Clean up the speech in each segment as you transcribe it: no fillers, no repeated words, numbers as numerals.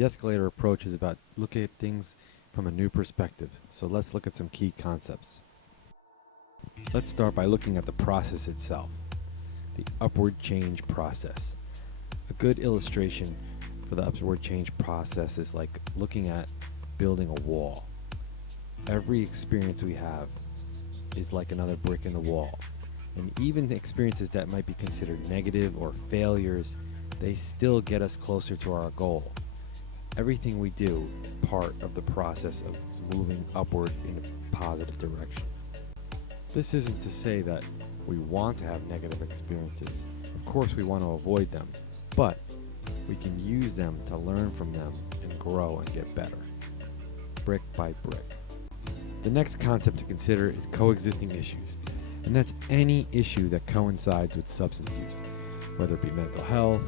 The escalator approach is about looking at things from a new perspective, so let's look at some key concepts. Let's start by looking at the process itself, the upward change process. A good illustration for the upward change process is like looking at building a wall. Every experience we have is like another brick in the wall, and even the experiences that might be considered negative or failures, they still get us closer to our goal. Everything we do is part of the process of moving upward in a positive direction. This isn't to say that we want to have negative experiences. Of course we want to avoid them, but we can use them to learn from them and grow and get better, brick by brick. The next concept to consider is coexisting issues, and that's any issue that coincides with substance use, whether it be mental health,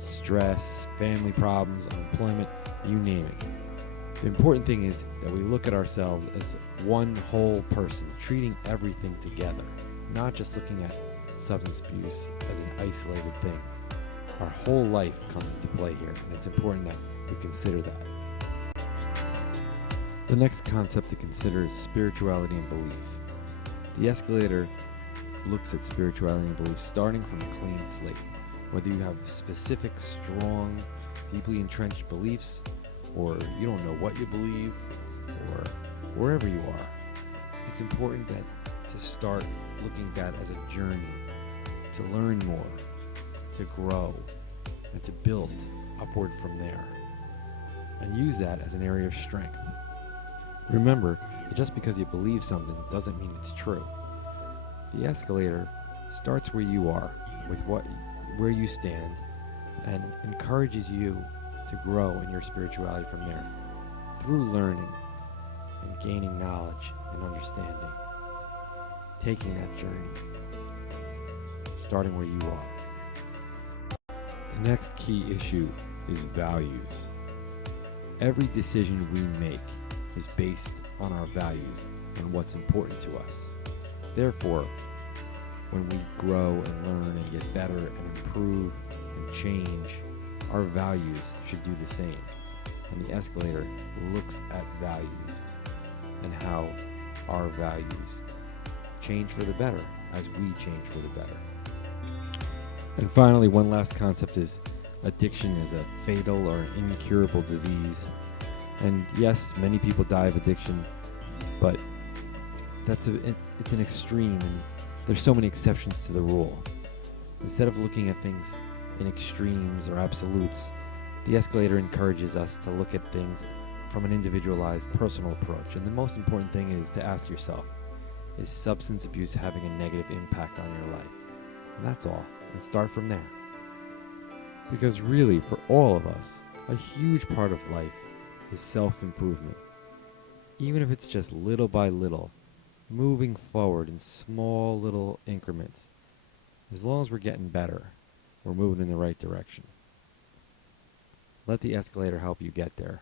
stress, family problems, unemployment, you name it. The important thing is that we look at ourselves as one whole person, treating everything together, not just looking at substance abuse as an isolated thing. Our whole life comes into play here, and it's important that we consider that. The next concept to consider is spirituality and belief. The escalator looks at spirituality and belief starting from a clean slate. Whether you have specific, strong, deeply entrenched beliefs, or you don't know what you believe, or wherever you are, it's important that to start looking at that as a journey, to learn more, to grow, and to build upward from there, and use that as an area of strength. Remember that just because you believe something doesn't mean it's true. The escalator starts where you are, with where you stand, and encourages you to grow in your spirituality from there, through learning and gaining knowledge and understanding, taking that journey, starting where you are. The next key issue is values. Every decision we make is based on our values and what's important to us. Therefore, when we grow and learn and get better and improve and change, our values should do the same. And the escalator looks at values and how our values change for the better as we change for the better. And finally, one last concept is addiction is a fatal or incurable disease. And yes, many people die of addiction, but it's an extreme, and there's so many exceptions to the rule. Instead of looking at things in extremes or absolutes, the escalator encourages us to look at things from an individualized, personal approach. And the most important thing is to ask yourself, is substance abuse having a negative impact on your life? And that's all. And start from there. Because really, for all of us, a huge part of life is self-improvement. Even if it's just little by little, moving forward in small little increments. As long as we're getting better, we're moving in the right direction. Let the escalator help you get there.